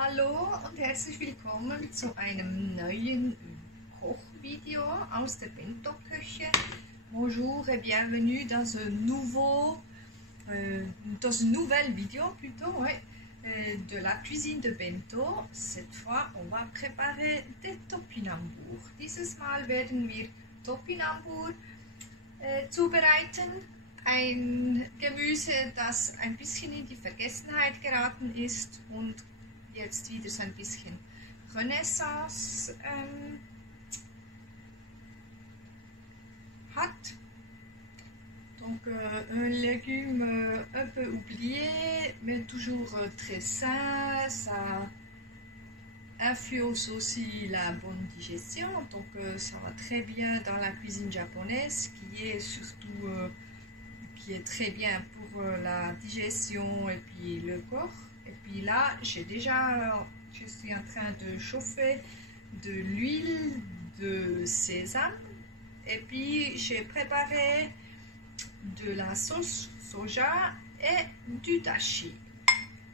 Hallo und herzlich willkommen zu einem neuen Kochvideo aus der Bento-Küche. Bonjour et bienvenue dans un nouvelle vidéo plutôt, ouais, de la cuisine de Bento. Cette fois, on va préparer des Topinambur. Dieses Mal werden wir Topinambur zubereiten. Ein Gemüse, das ein bisschen in die Vergessenheit geraten ist und jetzt wieder so ein bisschen Renaissance hat. Donc un légume un peu oublié, mais toujours très sain. Ça influence aussi la bonne digestion, donc ça va très bien dans la cuisine japonaise, qui est surtout qui est très bien pour la digestion et puis le corps. Et puis là, je suis en train de chauffer de l'huile de sésame. Et puis, j'ai préparé de la sauce soja et du dashi.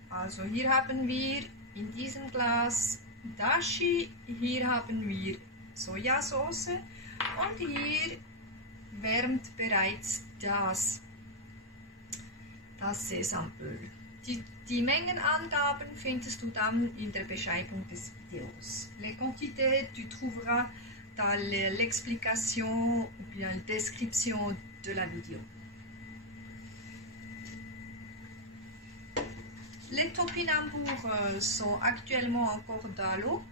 Also hier haben wir in diesem Glas Dashi, hier haben wir Sojasauce und hier wärmt bereits das Sesamöl. Die Mengenangaben findest du dann in der Beschreibung des Videos. Les quantités, tu trouveras dans l'explication ou bien la description de la vidéo. Les topinambur sont actuellement encore dans l'eau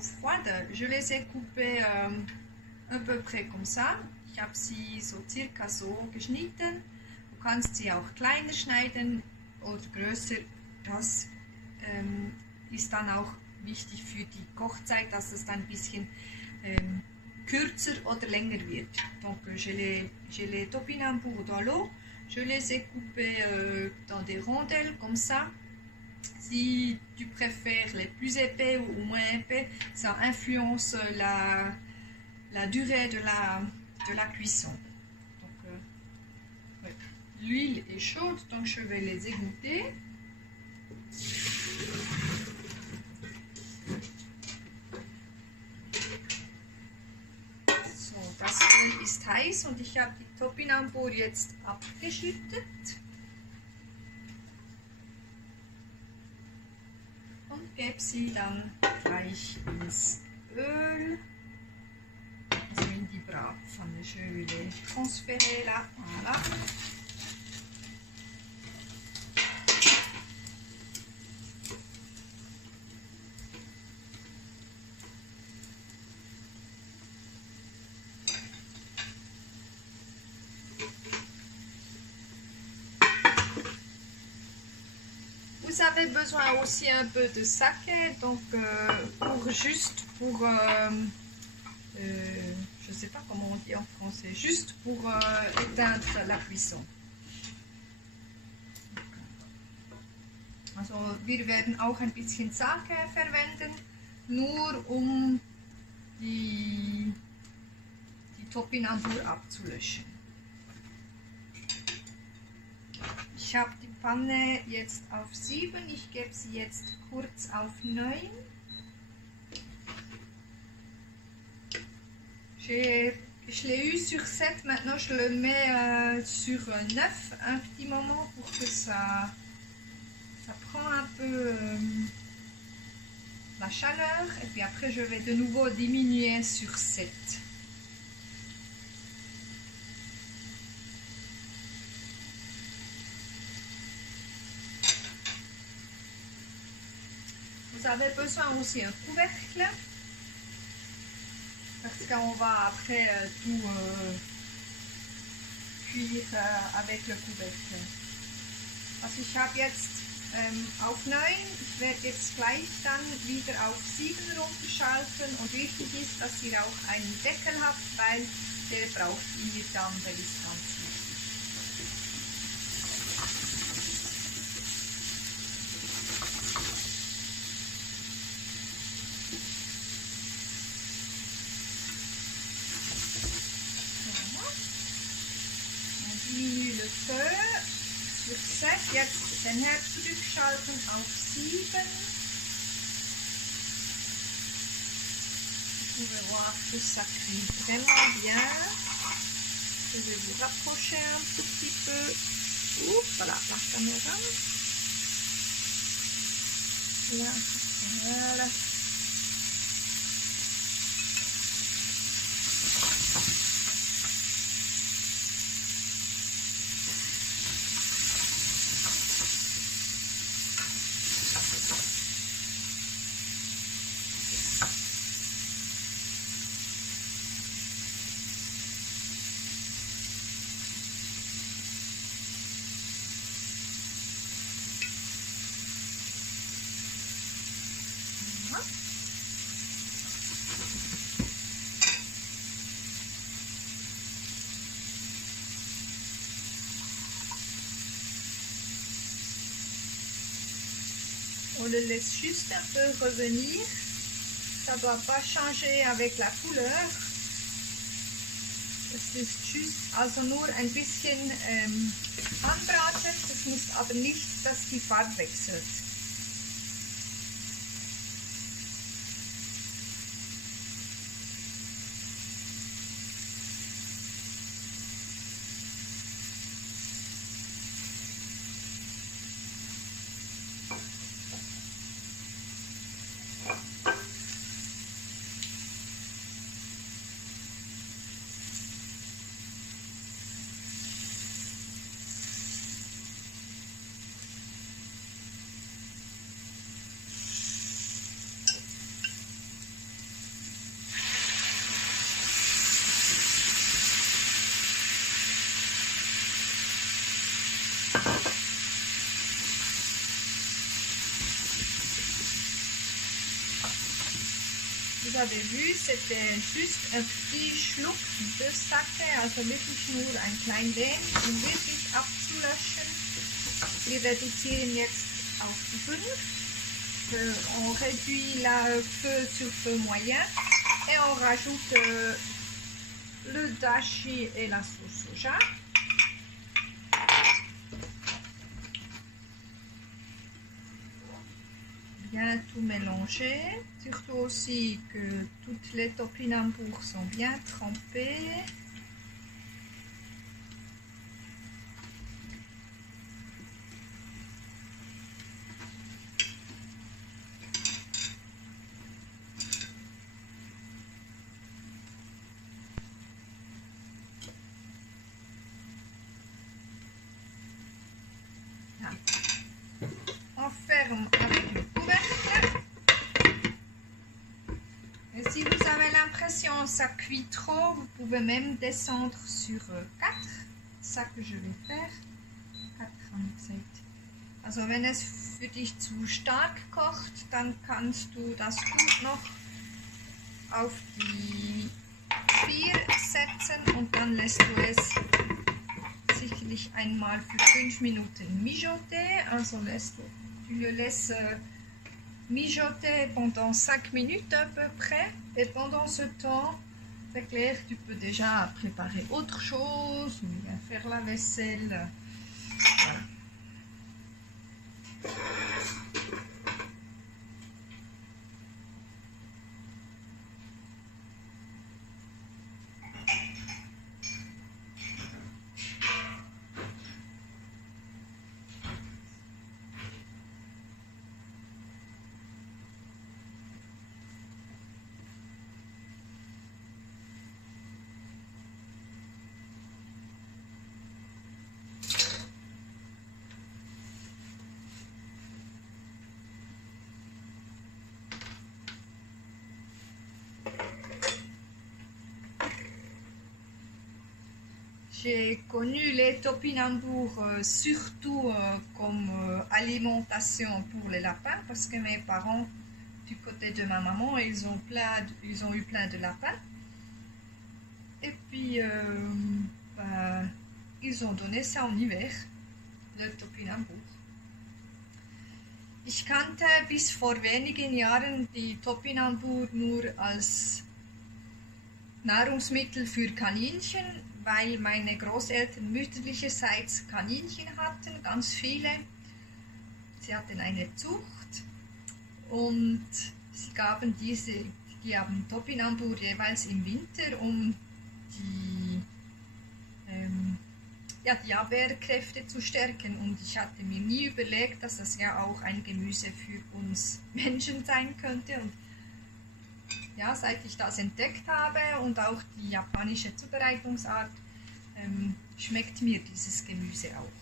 froide. Je les ai coupés à peu près comme ça. Ich habe sie so circa so geschnitten. Du kannst sie auch kleiner schneiden oder größer. Das ist dann auch wichtig für die Kochzeit, dass es dann ein bisschen kürzer oder länger wird. Donc j'ai les topinambur dans l'eau, je les ai coupés dans des rondelles comme ça. Si tu préfères les plus épais ou moins épais, ça influence la durée de la cuisson. L'huile est chaude, donc je vais les égoutter. So, das Öl ist heiß und ich habe die Topinambur jetzt abgeschüttet. Und gebe sie dann gleich ins Öl. Also in die Bratpfanne. Je vais les transférer là. Voilà. Vous avez besoin aussi un peu de saké, donc juste pour je ne sais pas comment on dit en français, juste pour éteindre la cuisson. Also wir werden auch ein bisschen Sake verwenden, nur um die Topinambur abzulöschen. Ich habe die Pfanne jetzt auf 7, ich gebe sie jetzt kurz auf 9. Je l'ai eu sur 7, maintenant je le mets sur 9 un petit moment pour que ça prend un peu la chaleur et puis après je vais de nouveau diminuer sur 7. Vous avez besoin aussi d'un couvercle parce qu'on va après tout cuire avec le couvercle. Also ich habe jetzt auf 9, ich werde jetzt gleich dann wieder auf 7 runterschalten und wichtig ist, dass ihr auch einen Deckel habt, weil der braucht ihr dann, der ist ganz wichtig. Diminue le feu sur 7, jetzt den Herd zurückschalten auf 7 pouvez voir que ça cuit vraiment bien. Je vais vous rapprocher un tout petit peu. Oups, voilà, la caméra. Là, voilà. On le laisse juste un peu revenir. Ça ne doit pas changer avec la couleur. Es ist just, also nur ein bisschen anbraten. Das muss aber nicht, dass die Farbe wechselt. Vous avez vu, c'était juste ein petit Schluck de Sake, also wirklich nur ein klein wenig, um wirklich abzulöschen. Wir reduzieren jetzt auf 5. On réduit le feu sur feu moyen et on rajoute le dashi et la sauce soja. Bien tout mélanger, surtout aussi que toutes les topinambours sont bien trempées. On ferme avec le couvercle. Et si vous avez l'impression que ça cuit trop, vous pouvez même descendre sur 4. Ça que je vais faire. 4 habe ich gesagt. Also wenn es für dich zu stark kocht, dann kannst du das gut noch auf die 4 setzen und dann lässt du es sicherlich einmal für 5 Minuten mijoter. Also tu le laisses mijoter pendant 5 minutes à peu près. Et pendant ce temps, c'est clair, tu peux déjà préparer autre chose ou bien faire la vaisselle. Voilà. J'ai connu les topinambours surtout comme alimentation pour les lapins parce que mes parents, du côté de ma maman, ils ont eu plein de lapins. Et puis, ils ont donné ça en hiver, le Topinambur. Ich kannte bis vor wenigen Jahren die Topinambur nur als Nahrungsmittel für Kaninchen, weil meine Großeltern mütterlicherseits Kaninchen hatten, ganz viele. Sie hatten eine Zucht und sie gaben die Wir haben Topinambur jeweils im Winter, um die Abwehrkräfte zu stärken. Und ich hatte mir nie überlegt, dass das ja auch ein Gemüse für uns Menschen sein könnte. Und ja, seit ich das entdeckt habe und auch die japanische Zubereitungsart, schmeckt mir dieses Gemüse auch.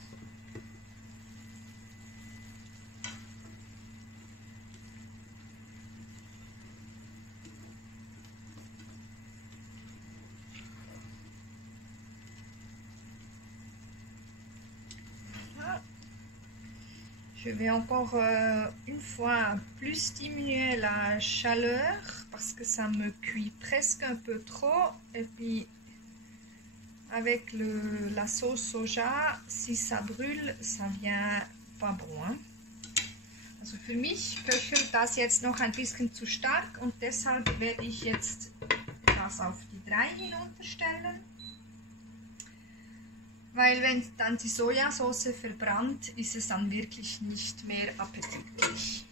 Je vais encore une fois plus diminuer la chaleur parce que ça me cuit presque un peu trop. Et puis avec la sauce soja, si ça brûle, ça vient pas bon. Hein? Also für mich köchelt das jetzt noch ein bisschen zu stark und deshalb werde ich jetzt das auf die 3 hinunterstellen. Weil wenn dann die Sojasauce verbrannt, ist es dann wirklich nicht mehr appetitlich.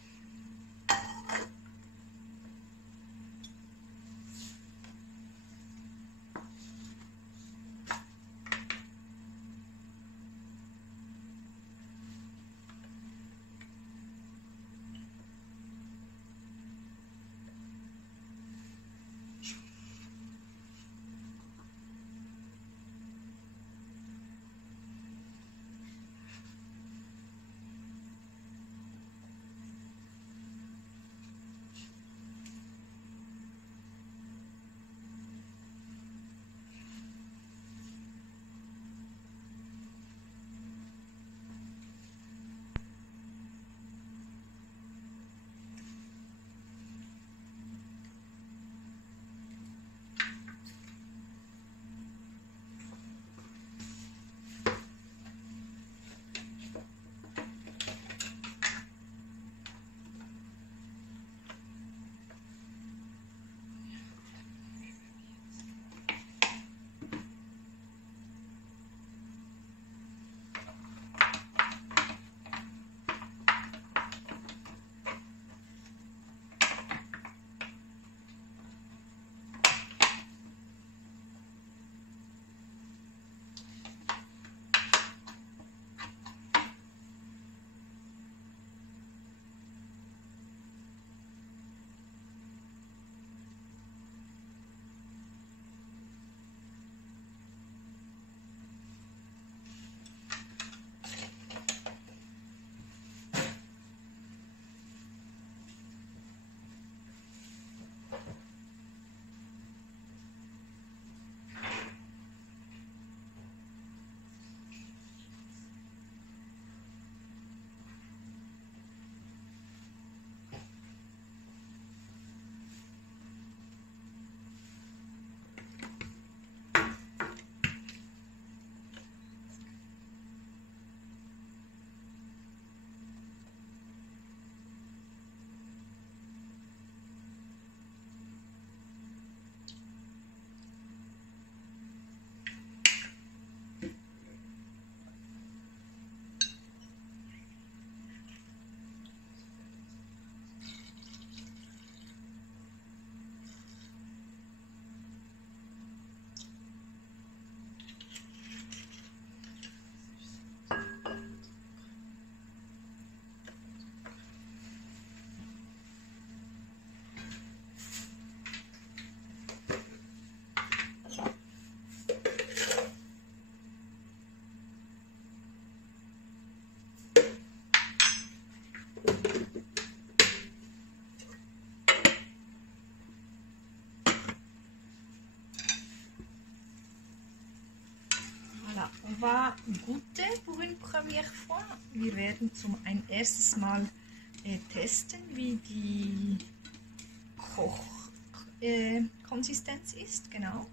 Voilà, on va goûter pour une première fois. Wir werden ein erstes Mal testen, wie die Kochkonsistenz ist, genau.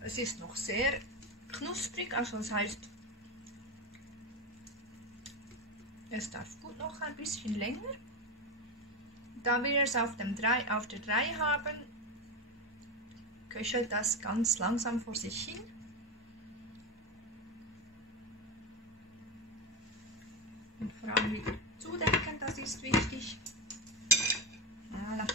Es ist noch sehr knusprig, also das heißt, es darf gut noch ein bisschen länger. Da wir es auf der 3 haben, köchelt das ganz langsam vor sich hin. Und Brauchen wir zudecken, das ist wichtig. Voilà.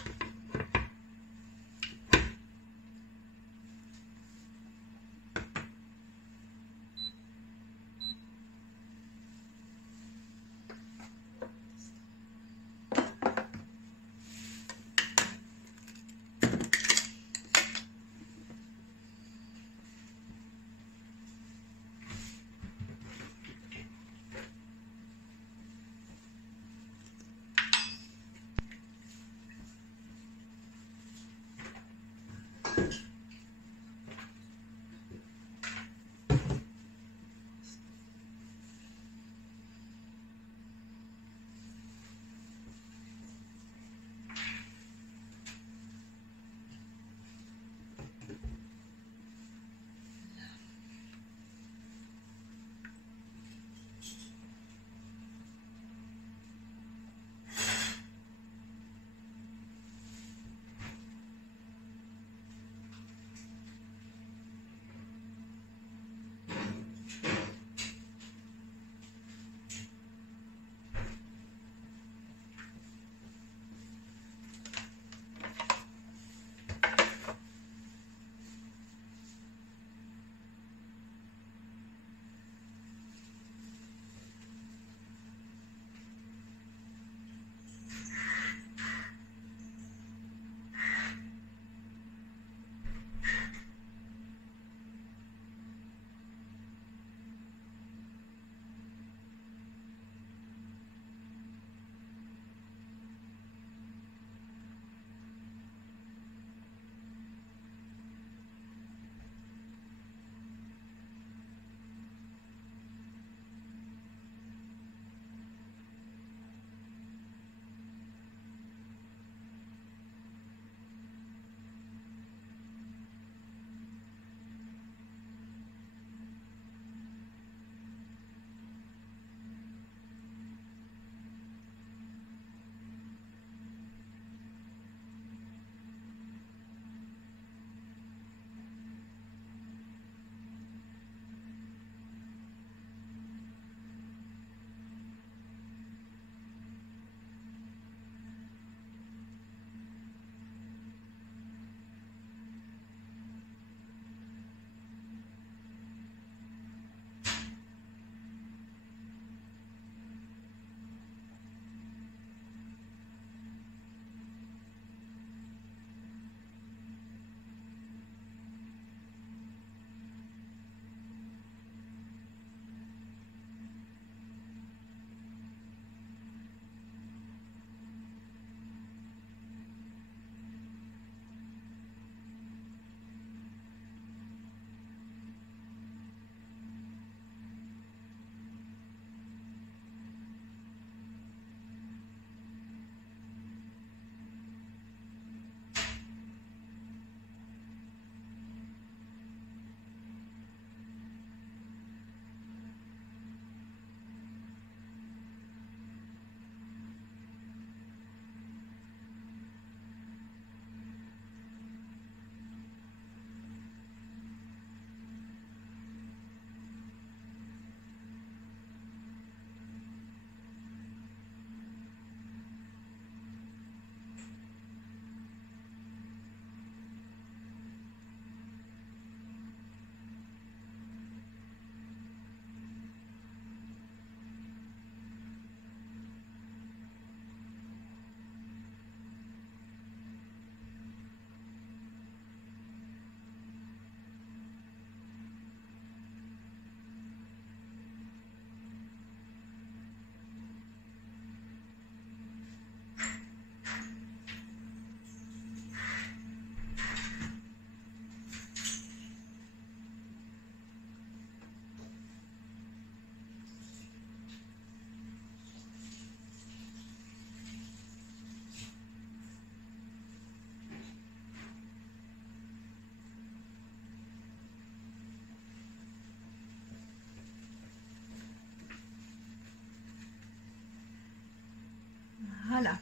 Voilà.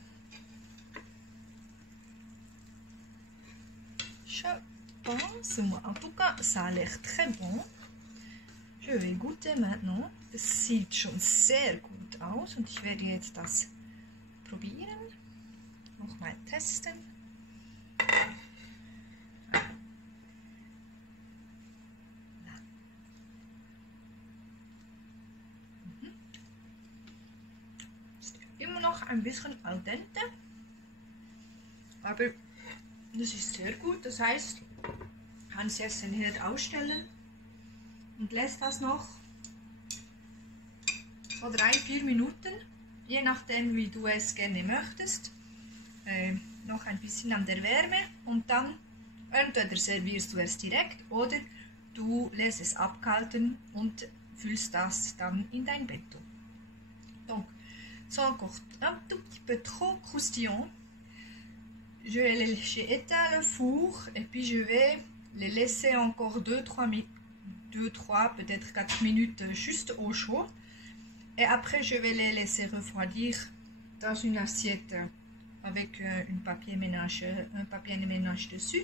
Je pense, moi, en tout cas, ça a l'air très bon. Je vais goûter maintenant. Das sieht schon sehr gut aus und ich werde jetzt das probieren. Nochmal testen. Ist immer noch ein bisschen al dente, aber das ist sehr gut. Das heißt, kann es jetzt den Herd ausstellen und lässt das noch so 3-4 Minuten, je nachdem wie du es gerne möchtest, noch ein bisschen an der Wärme und dann entweder servierst du es direkt oder du lässt es abkalten und füllst das dann in dein bento. Donc, c'est encore un tout petit peu trop croustillant. J'ai éteint le four et puis je vais les laisser encore 2-3 peut-être 4 minutes juste au chaud. Et après, je vais les laisser refroidir dans une assiette avec un papier de ménage dessus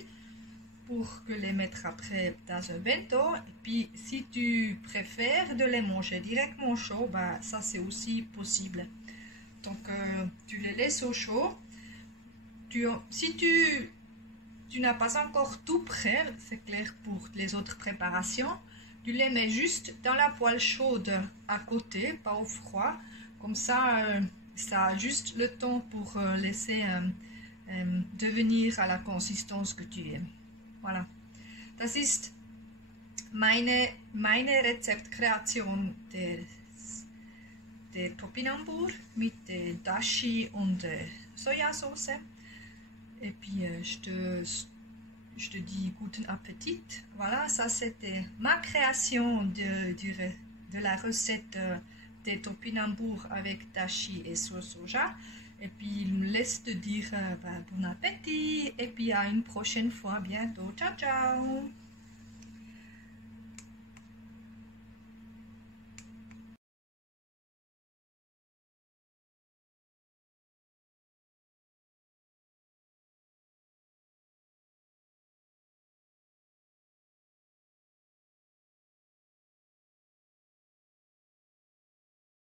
pour que les mettre après dans un bento. Et puis, si tu préfères de les manger directement chaud, bah, ça c'est aussi possible. Donc, tu les laisses au chaud. Si tu n'as pas encore tout prêt, c'est clair pour les autres préparations, tu les mets juste dans la poêle chaude à côté, pas au froid. Comme ça, ça a juste le temps pour laisser devenir à la consistance que tu aimes. Voilà. Das ist meine Rezeptkreation der Topinambur mit Dashi und Sojasauce. Et puis, je te dis guten Appetit. Voilà, ça c'était ma création de la recette des topinambour avec dashi et sauce soja. Et puis, il me laisse te dire bon appétit et puis à une prochaine fois bientôt. Ciao, ciao!